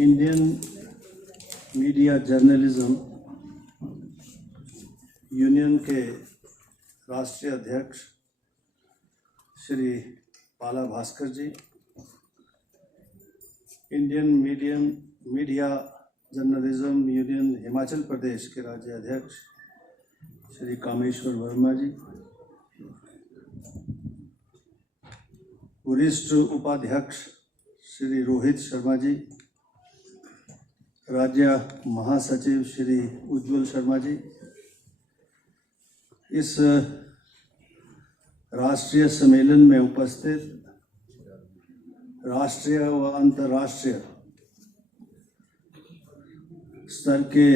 Indian media journalism union के राष्ट्रीय अध्यक्ष Shri Pala Bhaskar ji, Indian media journalism union Himachal Pradesh के राज्य अध्यक्ष श्री कामेश्वर वर्मा जी, वरिष्ठ उपाध्यक्ष श्री रोहित शर्मा जी, राज्य महासचिव श्री उज्ज्वल शर्मा जी, इस राष्ट्रीय सम्मेलन में उपस्थित राष्ट्रीय व अंतर्राष्ट्रीय स्तर के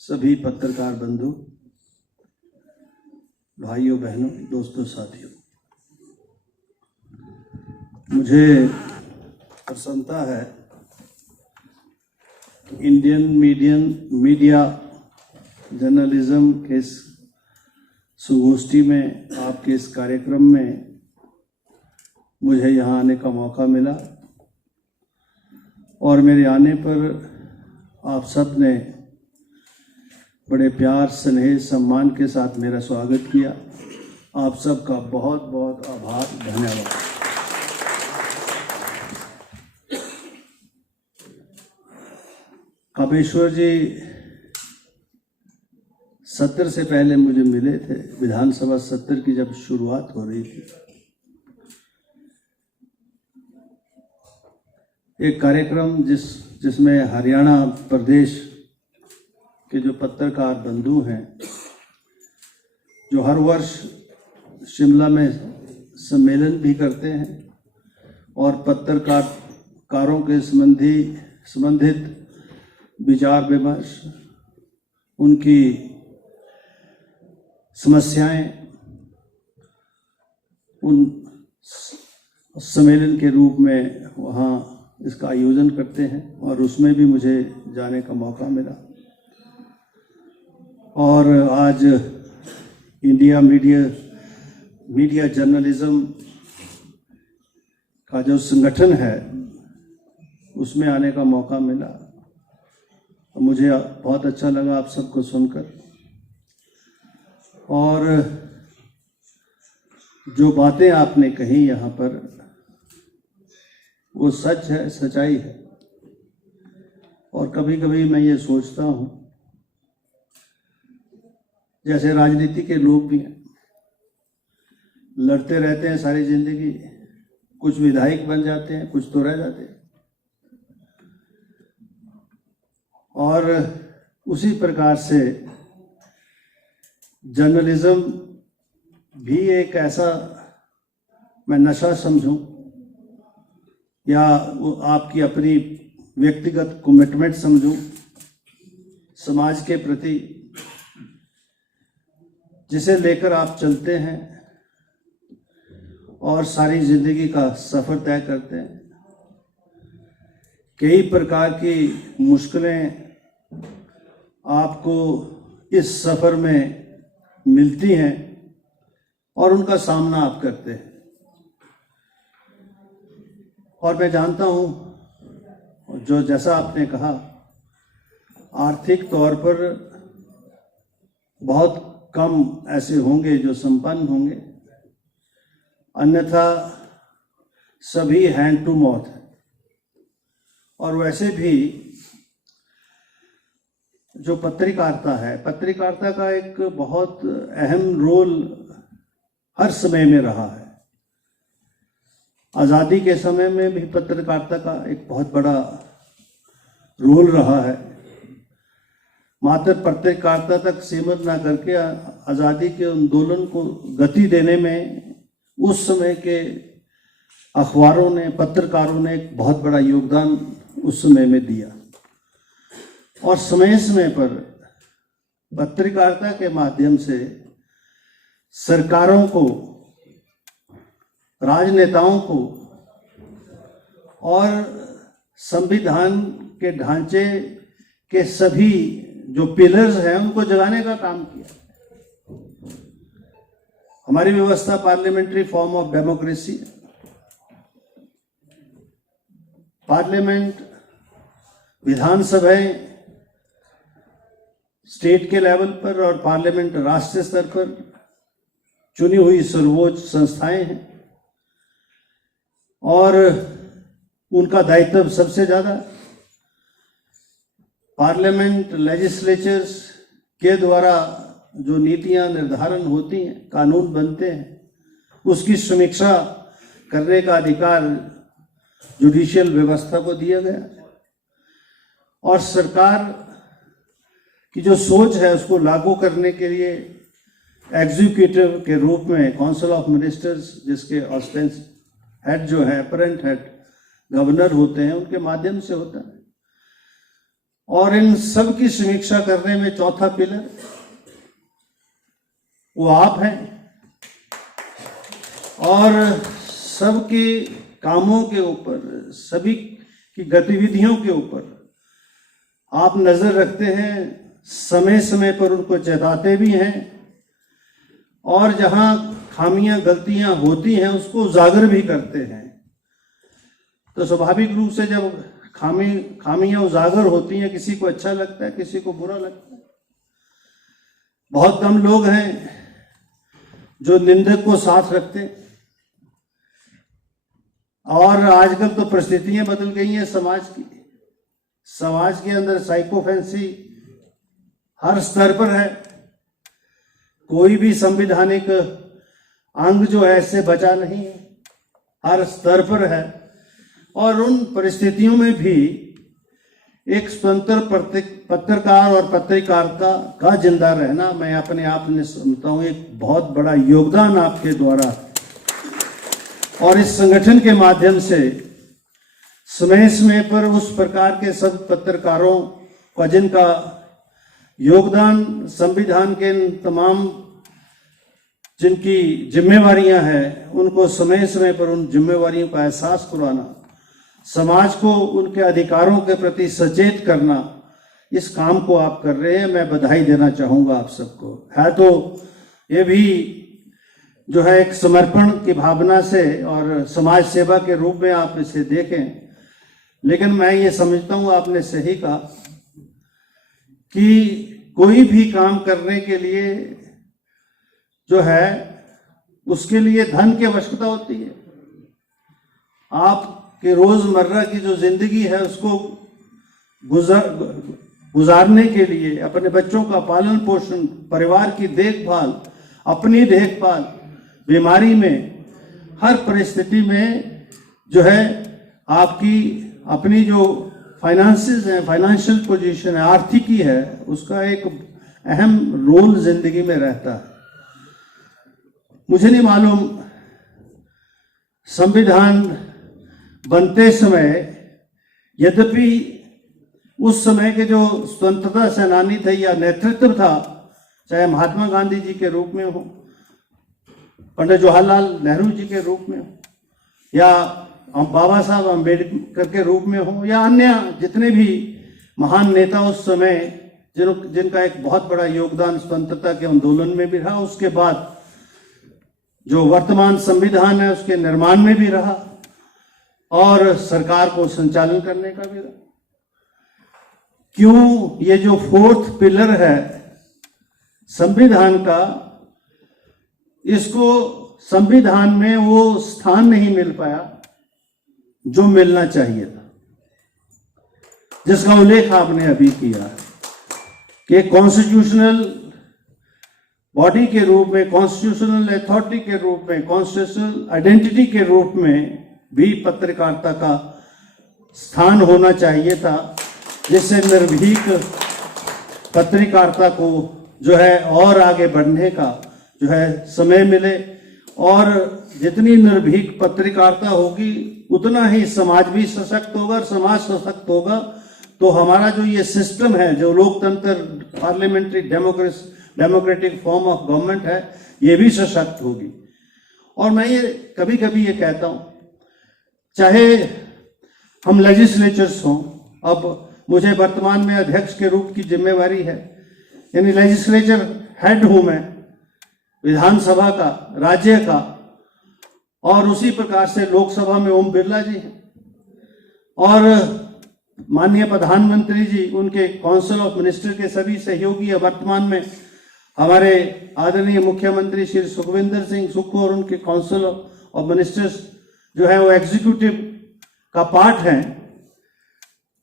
सभी पत्रकार बंधु, भाइयों बहनों, दोस्तों, साथियों, मुझे प्रसन्नता है इंडियन मीडिया जर्नलिज्म के इस सुगोष्ठी में, आपके इस कार्यक्रम में मुझे यहाँ आने का मौका मिला और मेरे आने पर आप सब ने बड़े प्यार, स्नेह, सम्मान के साथ मेरा स्वागत किया। आप सबका बहुत बहुत आभार, धन्यवाद। कामेश्वर जी सत्र से पहले मुझे मिले थे, विधानसभा सत्र की जब शुरुआत हो रही थी। एक कार्यक्रम जिसमें हरियाणा प्रदेश के जो पत्रकार बंधु हैं, जो हर वर्ष शिमला में सम्मेलन भी करते हैं और पत्रकारों के संबंधित विचार विमर्श, उनकी समस्याएं उन सम्मेलन के रूप में वहाँ इसका आयोजन करते हैं और उसमें भी मुझे जाने का मौका मिला। और आज इंडिया मीडिया जर्नलिज्म का जो संगठन है उसमें आने का मौका मिला। मुझे बहुत अच्छा लगा आप सबको सुनकर, और जो बातें आपने कही यहाँ पर वो सच है, सच्चाई है। और कभी कभी मैं ये सोचता हूँ, जैसे राजनीति के लोग भी हैं, लड़ते रहते हैं सारी जिंदगी, कुछ विधायक बन जाते हैं, कुछ तो रह जाते हैं। और उसी प्रकार से जर्नलिज्म भी एक ऐसा, मैं नशा समझूं या वो आपकी अपनी व्यक्तिगत कमिटमेंट समझूं समाज के प्रति, जिसे लेकर आप चलते हैं और सारी जिंदगी का सफर तय करते हैं। कई प्रकार की मुश्किलें आपको इस सफर में मिलती हैं और उनका सामना आप करते हैं। और मैं जानता हूं, जो जैसा आपने कहा, आर्थिक तौर पर बहुत कम ऐसे होंगे जो संपन्न होंगे, अन्यथा सभी हैंड टू माउथ है। और वैसे भी जो पत्रकारिता है, पत्रकारिता का एक बहुत अहम रोल हर समय में रहा है। आज़ादी के समय में भी पत्रकारिता का एक बहुत बड़ा रोल रहा है। मात्र पत्रकारिता तक सीमित ना करके आज़ादी के आंदोलन को गति देने में उस समय के अखबारों ने, पत्रकारों ने एक बहुत बड़ा योगदान उस समय में दिया। और समय समय पर पत्रकारिता के माध्यम से सरकारों को, राजनेताओं को और संविधान के ढांचे के सभी जो पिलर्स हैं उनको जगाने का काम किया। हमारी व्यवस्था parliamentary form of democracy, parliament विधानसभाएं स्टेट के लेवल पर और पार्लियामेंट राष्ट्रीय स्तर पर चुनी हुई सर्वोच्च संस्थाएं हैं और उनका दायित्व सबसे ज्यादा पार्लियामेंट लेजिस्लेचर्स के द्वारा जो नीतियां निर्धारण होती हैं, कानून बनते हैं, उसकी समीक्षा करने का अधिकार जुडिशियल व्यवस्था को दिया गया और सरकार की जो सोच है उसको लागू करने के लिए एग्जीक्यूटिव के रूप में काउंसिल ऑफ मिनिस्टर्स, जिसके ऑस्टेंस हेड जो है अपरेंट हेड गवर्नर होते हैं, उनके माध्यम से होता है। और इन सब की समीक्षा करने में चौथा पिलर वो आप हैं और सबके कामों के ऊपर, सभी की गतिविधियों के ऊपर आप नजर रखते हैं, समय समय पर उनको चेताते भी हैं और जहां खामियां गलतियां होती हैं उसको उजागर भी करते हैं। तो स्वाभाविक रूप से जब खामियां उजागर होती हैं, किसी को अच्छा लगता है, किसी को बुरा लगता है। बहुत कम लोग हैं जो निंदक को साथ रखते हैं और आजकल तो परिस्थितियां बदल गई हैं समाज के अंदर साइकोफेंसी हर स्तर पर है। कोई भी संवैधानिक अंग जो है इससे बचा नहीं है, हर स्तर पर है। और उन परिस्थितियों में भी एक स्वतंत्र पत्रकार और पत्रकारिता का जिंदा रहना, मैं अपने आप में समझता हूं एक बहुत बड़ा योगदान आपके द्वारा और इस संगठन के माध्यम से समय समय पर उस प्रकार के सब पत्रकारों का जिनका योगदान संविधान के तमाम जिनकी जिम्मेवारियां हैं, उनको समय समय पर उन जिम्मेवारियों का एहसास कराना, समाज को उनके अधिकारों के प्रति सचेत करना, इस काम को आप कर रहे हैं। मैं बधाई देना चाहूंगा आप सबको। है तो ये भी जो है एक समर्पण की भावना से और समाज सेवा के रूप में आप इसे देखें, लेकिन मैं ये समझता हूं आपने सही कहा कि कोई भी काम करने के लिए जो है उसके लिए धन की आवश्यकता होती है। आपके रोजमर्रा की जो जिंदगी है उसको गुजारने के लिए, अपने बच्चों का पालन पोषण, परिवार की देखभाल, अपनी देखभाल, बीमारी में, हर परिस्थिति में जो है आपकी अपनी जो फाइनेंसेस है, फाइनेंशियल पोजीशन है, आर्थिकी है, उसका एक अहम रोल जिंदगी में रहता है। मुझे नहीं मालूम संविधान बनते समय, यद्यपि उस समय के जो स्वतंत्रता सेनानी थे या नेतृत्व था, चाहे महात्मा गांधी जी के रूप में हो, पंडित जवाहरलाल नेहरू जी के रूप में हो, या बाबा साहब अम्बेडकर के रूप में हो, या अन्य जितने भी महान नेता उस समय जिनका एक बहुत बड़ा योगदान स्वतंत्रता के आंदोलन में भी रहा, उसके बाद जो वर्तमान संविधान है उसके निर्माण में भी रहा और सरकार को संचालन करने का भी रहा। क्यों ये जो फोर्थ पिलर है संविधान का, इसको संविधान में वो स्थान नहीं मिल पाया जो मिलना चाहिए था, जिसका उल्लेख आपने अभी किया कि कॉन्स्टिट्यूशनल बॉडी के रूप में, कॉन्स्टिट्यूशनल अथॉरिटी के रूप में, कॉन्स्टिट्यूशनल आइडेंटिटी के रूप में भी पत्रकारिता का स्थान होना चाहिए था, जिससे निर्भीक पत्रकारिता को जो है और आगे बढ़ने का जो है समय मिले। और जितनी निर्भीक पत्रकारिता होगी उतना ही समाज भी सशक्त होगा, और समाज सशक्त होगा तो हमारा जो ये सिस्टम है, जो लोकतंत्र, parliamentary democratic form of government है, ये भी सशक्त होगी। और मैं ये कभी कभी ये कहता हूं, चाहे हम लेजिस्लेचर्स हों, अब मुझे वर्तमान में अध्यक्ष के रूप की जिम्मेवारी है, यानी लेजिस्लेचर हेड हूं मैं विधानसभा का, राज्य का, और उसी प्रकार से लोकसभा में ओम बिरला जी हैं, और माननीय प्रधानमंत्री जी, उनके काउंसिल ऑफ मिनिस्टर के सभी सहयोगी, वर्तमान में हमारे आदरणीय मुख्यमंत्री श्री सुखविंदर सिंह सुक्खू और उनके काउंसिल ऑफ मिनिस्टर्स जो है वो एग्जीक्यूटिव का पार्ट है।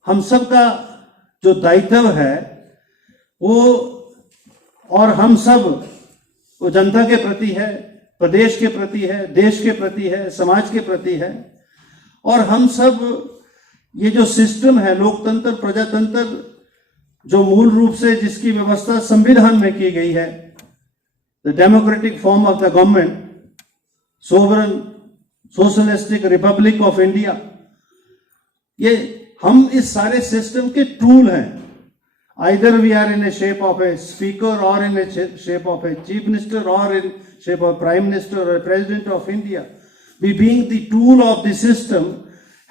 हम सब का जो दायित्व है वो, और हम सब वो जनता के प्रति है, प्रदेश के प्रति है, देश के प्रति है, समाज के प्रति है। और हम सब ये जो सिस्टम है, लोकतंत्र, प्रजातंत्र, जो मूल रूप से जिसकी व्यवस्था संविधान में की गई है, the democratic form of the government, sovereign socialistic Republic of India, ये हम इस सारे सिस्टम के टूल हैं। Either we are in a shape of a speaker or in a shape of a chief minister or in shape of prime minister or a president of India. We being the tool of the system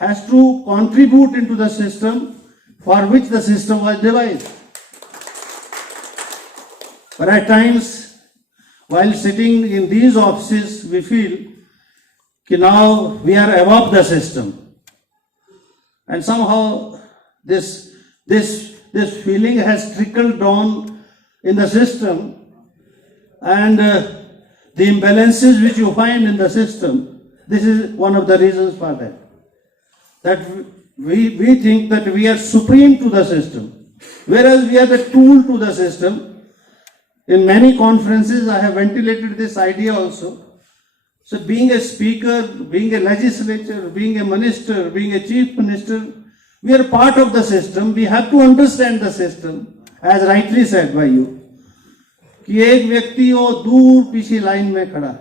has to contribute into the system for which the system was devised. But at times, while sitting in these offices, we feel that now we are above the system. And somehow this feeling has trickled down in the system, and the imbalances which you find in the system, this is one of the reasons for that. That we think that we are supreme to the system, whereas we are the tool to the system. In many conferences I have ventilated this idea also. So being a speaker, being a legislator, being a minister, being a chief minister, we are part of the system. We have to understand the system, as rightly said by you, कि एक व्यक्ति वो दूर पीछे line में खड़ा है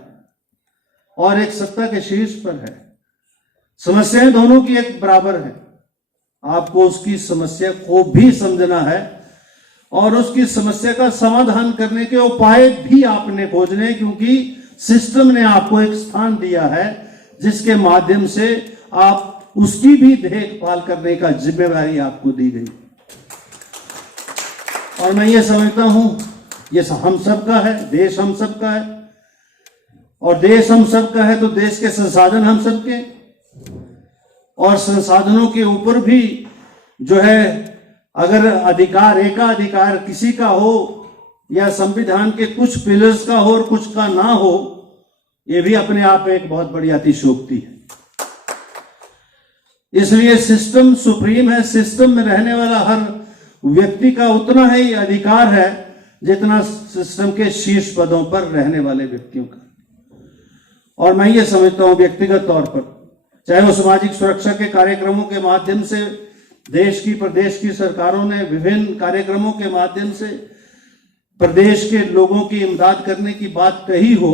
और एक सत्ता के शीर्ष पर है। समस्याएं दोनों की एक बराबर है। आपको उसकी समस्या को भी समझना है और उसकी समस्या का समाधान करने के उपाय भी आपने खोजने, क्योंकि सिस्टम ने आपको एक स्थान दिया है जिसके माध्यम से आप उसकी भी देखभाल करने का जिम्मेवारी आपको दी गई। और मैं ये समझता हूं ये हम सबका है, देश हम सबका है, और देश हम सबका है तो देश के संसाधन हम सबके, और संसाधनों के ऊपर भी जो है अगर अधिकार, एकाधिकार किसी का हो या संविधान के कुछ पिलर्स का हो और कुछ का ना हो, ये भी अपने आप में एक बहुत बड़ी अतिशयोक्ति है। इसलिए सिस्टम सुप्रीम है। सिस्टम में रहने वाला हर व्यक्ति का उतना ही अधिकार है जितना सिस्टम के शीर्ष पदों पर रहने वाले व्यक्तियों का। और मैं ये समझता हूं व्यक्तिगत तौर पर, चाहे वो सामाजिक सुरक्षा के कार्यक्रमों के माध्यम से देश की, प्रदेश की सरकारों ने विभिन्न कार्यक्रमों के माध्यम से प्रदेश के लोगों की इमदाद करने की बात कही हो,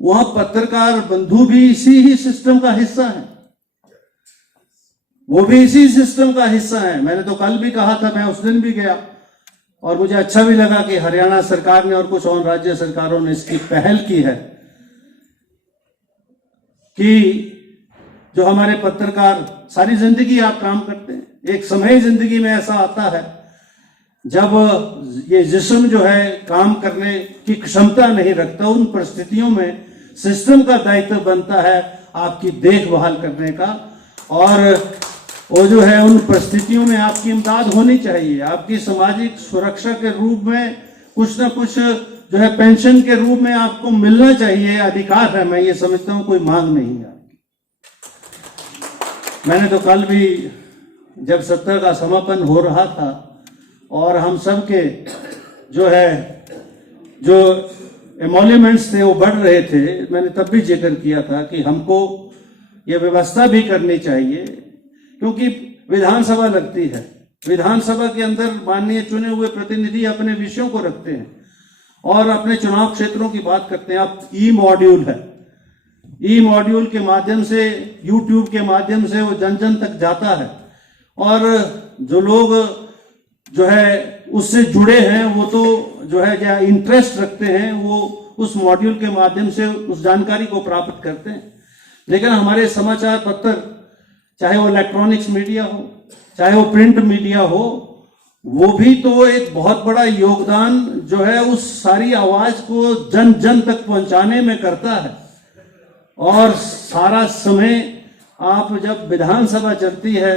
वहां पत्रकार बंधु भी इसी ही सिस्टम का हिस्सा है, वो भी इसी सिस्टम का हिस्सा है। मैंने तो कल भी कहा था, मैं उस दिन भी गया और मुझे अच्छा भी लगा कि हरियाणा सरकार ने और कुछ और राज्य सरकारों ने इसकी पहल की है कि जो हमारे पत्रकार सारी जिंदगी आप काम करते हैं, एक समय जिंदगी में ऐसा आता है जब ये जिस्म जो है काम करने की क्षमता नहीं रखता, उन परिस्थितियों में सिस्टम का दायित्व बनता है आपकी देखभाल करने का, और वो जो है उन परिस्थितियों में आपकी इमदाद होनी चाहिए। आपकी सामाजिक सुरक्षा के रूप में कुछ ना कुछ जो है पेंशन के रूप में आपको मिलना चाहिए, अधिकार है। मैं ये समझता हूं कोई मांग नहीं है। मैंने तो कल भी जब सत्र का समापन हो रहा था और हम सब के जो है जो एमोल्यूमेंट्स थे वो बढ़ रहे थे, मैंने तब भी जिक्र किया था कि हमको ये व्यवस्था भी करनी चाहिए, क्योंकि विधानसभा लगती है, विधानसभा के अंदर माननीय चुने हुए प्रतिनिधि अपने विषयों को रखते हैं और अपने चुनाव क्षेत्रों की बात करते हैं। अब ई मॉड्यूल है, ई मॉड्यूल के माध्यम से, यूट्यूब के माध्यम से वो जन जन तक जाता है, और जो लोग जो है उससे जुड़े हैं वो तो जो है क्या इंटरेस्ट रखते हैं, वो उस मॉड्यूल के माध्यम से उस जानकारी को प्राप्त करते हैं। लेकिन हमारे समाचार पत्र, चाहे वो इलेक्ट्रॉनिक्स मीडिया हो, चाहे वो प्रिंट मीडिया हो, वो भी तो एक बहुत बड़ा योगदान जो है उस सारी आवाज को जन जन तक पहुंचाने में करता है। और सारा समय आप जब विधानसभा चलती है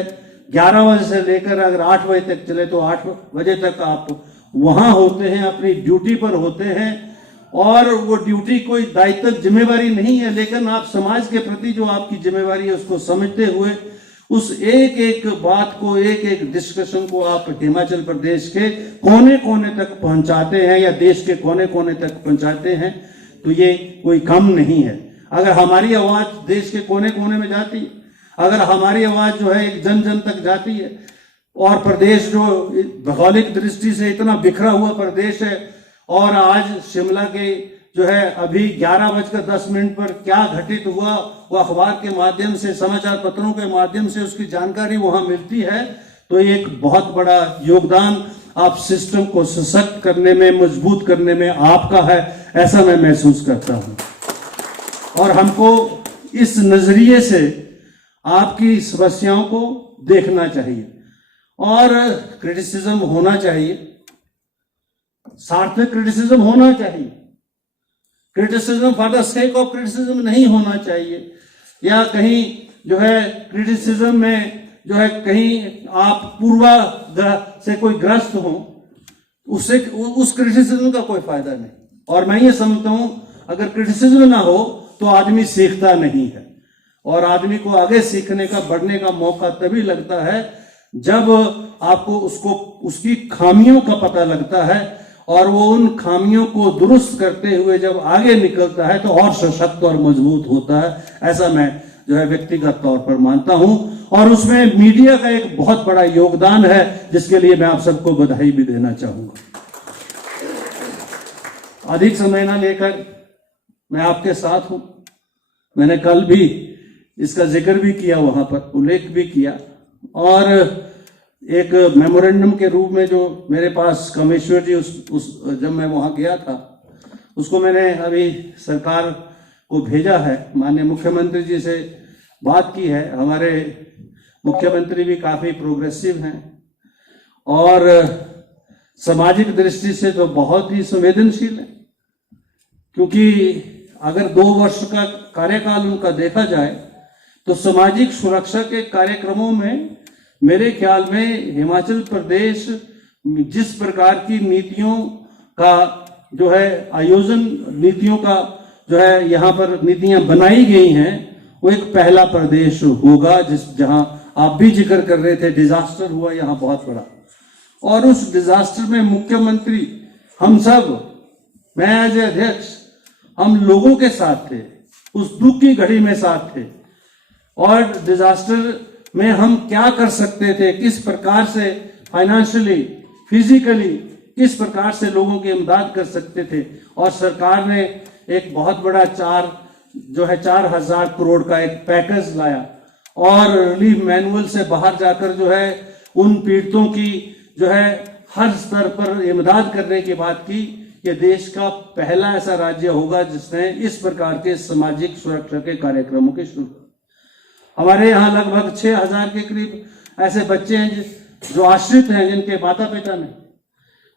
11 बजे से लेकर अगर 8 बजे तक चले तो 8 बजे तक आप वहां होते हैं, अपनी ड्यूटी पर होते हैं। और वो ड्यूटी कोई दायित्व जिम्मेवारी नहीं है, लेकिन आप समाज के प्रति जो आपकी जिम्मेवारी है उसको समझते हुए उस एक एक बात को, एक एक डिस्कशन को आप हिमाचल प्रदेश के कोने कोने तक पहुंचाते हैं या देश के कोने कोने तक पहुंचाते हैं। तो ये कोई कम नहीं है। अगर हमारी आवाज देश के कोने कोने में जाती है, अगर हमारी आवाज जो है एक जन जन तक जाती है, और प्रदेश जो भौगोलिक दृष्टि से इतना बिखरा हुआ प्रदेश है, और आज शिमला के जो है अभी 11:10 पर क्या घटित हुआ वो अखबार के माध्यम से, समाचार पत्रों के माध्यम से उसकी जानकारी वहां मिलती है। तो एक बहुत बड़ा योगदान आप सिस्टम को सशक्त करने में, मजबूत करने में आपका है, ऐसा मैं महसूस करता हूं। और हमको इस नजरिए से आपकी समस्याओं को देखना चाहिए और क्रिटिसिज्म होना चाहिए, सार्थक क्रिटिसिज्म होना चाहिए। Criticism for the sake of criticism नहीं होना चाहिए, या कहीं जो है क्रिटिसिज्म में जो है कहीं आप पूर्वाग्रह से कोई ग्रस्त हो, उससे उस क्रिटिसिज्म का कोई फायदा नहीं। और मैं ये समझता हूं अगर क्रिटिसिज्म ना हो तो आदमी सीखता नहीं है, और आदमी को आगे सीखने का, बढ़ने का मौका तभी लगता है जब आपको उसकी खामियों का पता लगता है, और वो उन खामियों को दुरुस्त करते हुए जब आगे निकलता है तो और सशक्त और मजबूत होता है। ऐसा मैं जो है व्यक्तिगत तौर पर मानता हूं, और उसमें मीडिया का एक बहुत बड़ा योगदान है, जिसके लिए मैं आप सबको बधाई भी देना चाहूंगा। अधिक समय ना लेकर मैं आपके साथ हूं। मैंने कल भी इसका जिक्र भी किया, वहां पर उल्लेख भी किया, और एक मेमोरेंडम के रूप में जो मेरे पास कामेश्वर जी जब मैं वहां गया था, उसको मैंने अभी सरकार को भेजा है। माननीय मुख्यमंत्री जी से बात की है। हमारे मुख्यमंत्री भी काफी प्रोग्रेसिव हैं और सामाजिक दृष्टि से तो बहुत ही संवेदनशील है, क्योंकि अगर 2 वर्ष का कार्यकाल उनका देखा जाए तो सामाजिक सुरक्षा के कार्यक्रमों में मेरे ख्याल में हिमाचल प्रदेश जिस प्रकार की नीतियों का जो है आयोजन, नीतियों का जो है यहाँ पर नीतियां बनाई गई हैं, वो एक पहला प्रदेश होगा जहां आप भी जिक्र कर रहे थे, डिजास्टर हुआ यहाँ बहुत बड़ा। और उस डिजास्टर में मुख्यमंत्री, हम सब, मैं एज अध्यक्ष, हम लोगों के साथ थे, उस दुख की घड़ी में साथ थे, और डिजास्टर में हम क्या कर सकते थे, किस प्रकार से फाइनेंशियली, फिजिकली किस प्रकार से लोगों की इमदाद कर सकते थे। और सरकार ने एक बहुत बड़ा 4,000 करोड़ का एक पैकेज लाया, और रिलीफ मैनुअल से बाहर जाकर जो है उन पीड़ितों की जो है हर स्तर पर इमदाद करने की बात की। ये देश का पहला ऐसा राज्य होगा जिसने इस प्रकार के सामाजिक सुरक्षा के कार्यक्रमों के शुरू। हमारे यहाँ लगभग 6,000 के करीब ऐसे बच्चे हैं जो आश्रित हैं, जिनके माता पिता नहीं।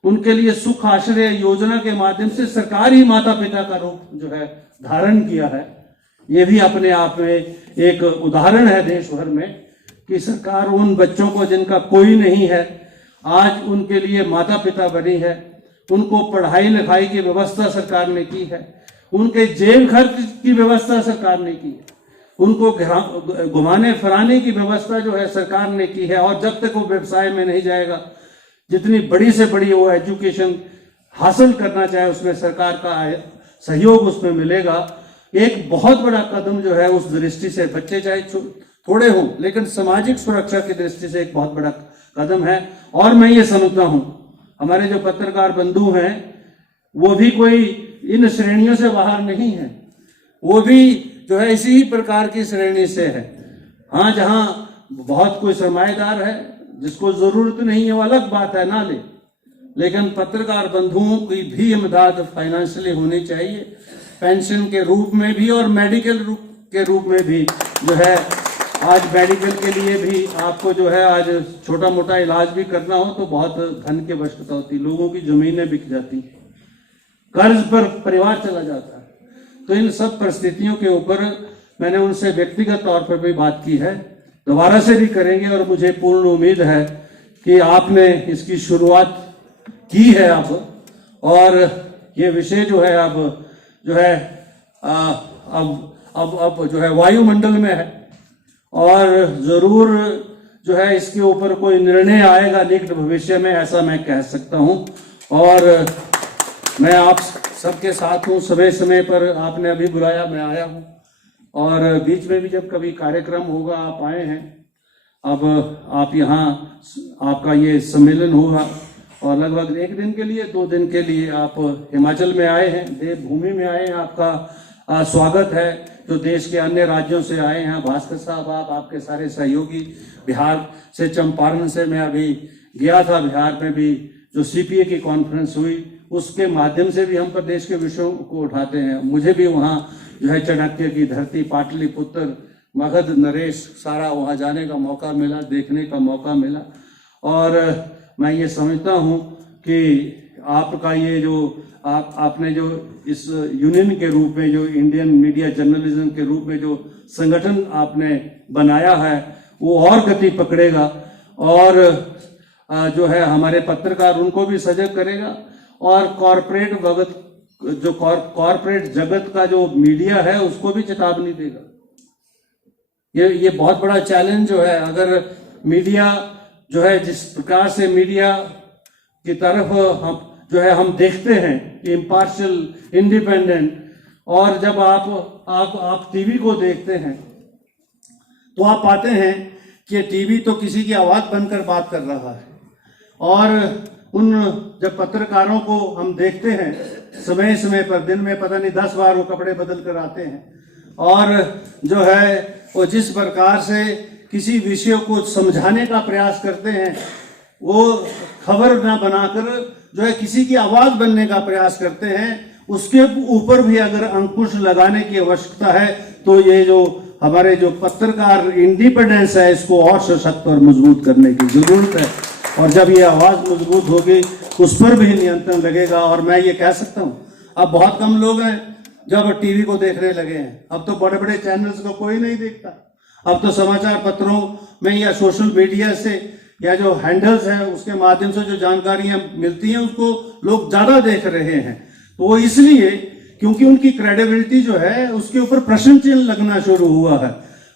उनके लिए सुख आश्रय योजना के माध्यम से सरकार ही माता पिता का रूप जो है धारण किया है। ये भी अपने आप में एक उदाहरण है देश भर में कि सरकार उन बच्चों को जिनका कोई नहीं है, आज उनके लिए माता पिता बनी है। उनको पढ़ाई लिखाई की व्यवस्था सरकार ने की है, उनके जेल खर्च की व्यवस्था सरकार ने की है, उनको घुमाने फिराने की व्यवस्था जो है सरकार ने की है। और जब तक वो व्यवसाय में नहीं जाएगा, जितनी बड़ी से बड़ी वो एजुकेशन हासिल करना चाहे, उसमें सरकार का सहयोग उसमें मिलेगा। एक बहुत बड़ा कदम जो है उस दृष्टि से, बच्चे चाहे थोड़े हों लेकिन सामाजिक सुरक्षा की दृष्टि से एक बहुत बड़ा कदम है। और मैं ये समझता हूं हमारे जो पत्रकार बंधु हैं वो भी कोई इन श्रेणियों से बाहर नहीं है, वो भी जो है इसी ही प्रकार की श्रेणी से है। हाँ, जहां बहुत कोई सरमाएदार है जिसको जरूरत नहीं है वो अलग बात है, ना ले, लेकिन पत्रकार बंधुओं की भी इमदाद फाइनेंशियली होनी चाहिए, पेंशन के रूप में भी और मेडिकल के रूप में भी। जो है आज मेडिकल के लिए भी आपको जो है आज छोटा मोटा इलाज भी करना हो तो बहुत धन की आवश्यकता होती है, लोगों की जमीनें बिक जाती हैं, कर्ज पर परिवार चला जाता है। तो इन सब परिस्थितियों के ऊपर मैंने उनसे व्यक्तिगत तौर पर भी बात की है दोबारा से भी करेंगे और मुझे पूर्ण उम्मीद है कि आपने इसकी शुरुआत की है अब, और ये विषय जो है अब जो है अब जो है वायुमंडल में है, और जरूर जो है इसके ऊपर कोई निर्णय आएगा निकट भविष्य में, ऐसा मैं कह सकता हूं। और मैं आप सबके साथ हूं, समय समय पर आपने अभी बुलाया, मैं आया हूं, और बीच में भी जब कभी कार्यक्रम होगा आप आए हैं। अब आप यहाँ आपका ये सम्मेलन होगा, और लगभग 1 दिन के लिए 2 दिन के लिए आप हिमाचल में आए हैं, देवभूमि में आए हैं। आपका स्वागत है। जो देश के अन्य राज्यों से आए हैं, भास्कर साहब, आपके सारे सहयोगी, बिहार से, चंपारण से मैं अभी गया था, बिहार में भी जो सीपीए की कॉन्फ्रेंस हुई उसके माध्यम से भी हम प्रदेश के विषयों को उठाते हैं। मुझे भी वहाँ जो है चाणक्य की धरती, पाटलिपुत्र, मगध, नरेश, सारा वहाँ जाने का मौका मिला, देखने का मौका मिला। और मैं ये समझता हूँ कि आपका ये जो आपने जो इस यूनियन के रूप में, जो इंडियन मीडिया जर्नलिज्म के रूप में जो संगठन आपने बनाया है, वो और गति पकड़ेगा, और जो है हमारे पत्रकार उनको भी सजग करेगा, और कॉरपोरेट जगत का जो मीडिया है उसको भी चेतावनी देगा। ये बहुत बड़ा चैलेंज जो है, अगर मीडिया जो है जिस प्रकार से मीडिया की तरफ हम देखते हैं कि इम्पार्शियल, इंडिपेंडेंट, और जब आप टीवी को देखते हैं तो आप पाते हैं कि टीवी तो किसी की आवाज बनकर बात कर रहा है, और जब पत्रकारों को हम देखते हैं समय समय पर, दिन में पता नहीं 10 बार वो कपड़े बदल कर आते हैं, और जो है वो जिस प्रकार से किसी विषय को समझाने का प्रयास करते हैं, वो खबर ना बनाकर जो है किसी की आवाज बनने का प्रयास करते हैं, उसके ऊपर भी अगर अंकुश लगाने की आवश्यकता है तो ये जो हमारे जो पत्रकार इंडिपेंडेंस है, इसको और सशक्त और मजबूत करने की जरूरत है। और जब ये आवाज मजबूत होगी उस पर भी नियंत्रण लगेगा। और मैं ये कह सकता हूँ, अब बहुत कम लोग हैं जब टीवी को देखने लगे हैं। अब तो बड़े बड़े चैनल्स को कोई नहीं देखता, अब तो समाचार पत्रों में या सोशल मीडिया से या जो हैंडल्स हैं उसके माध्यम से जो जानकारियां मिलती हैं उसको लोग ज्यादा देख रहे हैं। तो वो इसलिए क्योंकि उनकी क्रेडिबिलिटी जो है उसके ऊपर प्रश्न चिन्ह लगना शुरू हुआ है।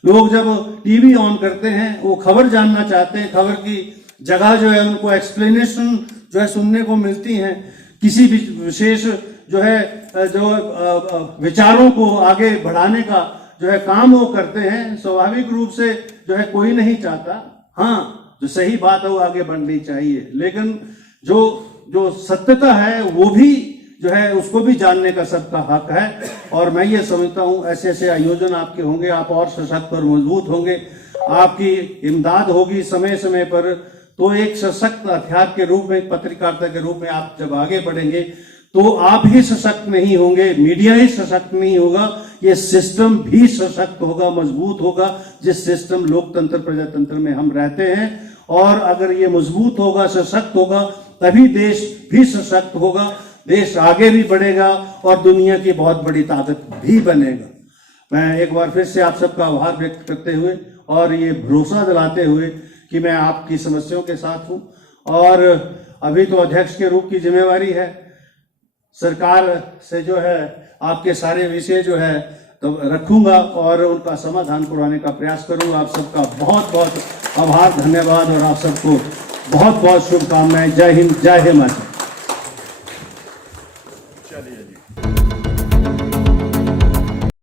लोग जब टीवी ऑन करते हैं वो खबर जानना चाहते हैं, खबर की जगह जो है उनको एक्सप्लेनेशन जो है सुनने को मिलती हैं, किसी भी विशेष जो है जो विचारों को आगे बढ़ाने का जो है काम वो करते हैं। स्वाभाविक रूप से जो है कोई नहीं चाहता, हाँ जो सही बात है वो आगे बढ़नी चाहिए, लेकिन जो सत्यता है वो भी जो है उसको भी जानने का सबका हक है। और मैं ये समझता हूँ ऐसे ऐसे आयोजन आपके होंगे, आप और सशक्त और मजबूत होंगे, आपकी इमदाद होगी समय समय पर, तो एक सशक्त हथियार के रूप में, पत्रकारिता के रूप में आप जब आगे बढ़ेंगे तो आप ही सशक्त नहीं होंगे, मीडिया ही सशक्त नहीं होगा, ये सिस्टम भी सशक्त होगा, मजबूत होगा, जिस सिस्टम लोकतंत्र प्रजातंत्र में हम रहते हैं। और अगर ये मजबूत होगा, सशक्त होगा, तभी देश भी सशक्त होगा, देश आगे भी बढ़ेगा और दुनिया की बहुत बड़ी ताकत भी बनेगा। मैं एक बार फिर से आप सबका आभार व्यक्त करते हुए और ये भरोसा दिलाते हुए कि मैं आपकी समस्याओं के साथ हूं, और अभी तो अध्यक्ष के रूप की जिम्मेवारी है, सरकार से जो है आपके सारे विषय जो है तो रखूंगा और उनका समाधान करवाने का प्रयास करूंगा। आप सबका बहुत बहुत आभार, धन्यवाद, और आप सबको बहुत बहुत शुभकामनाएं। जय हिंद, जय हिमाचल। चलिए जी।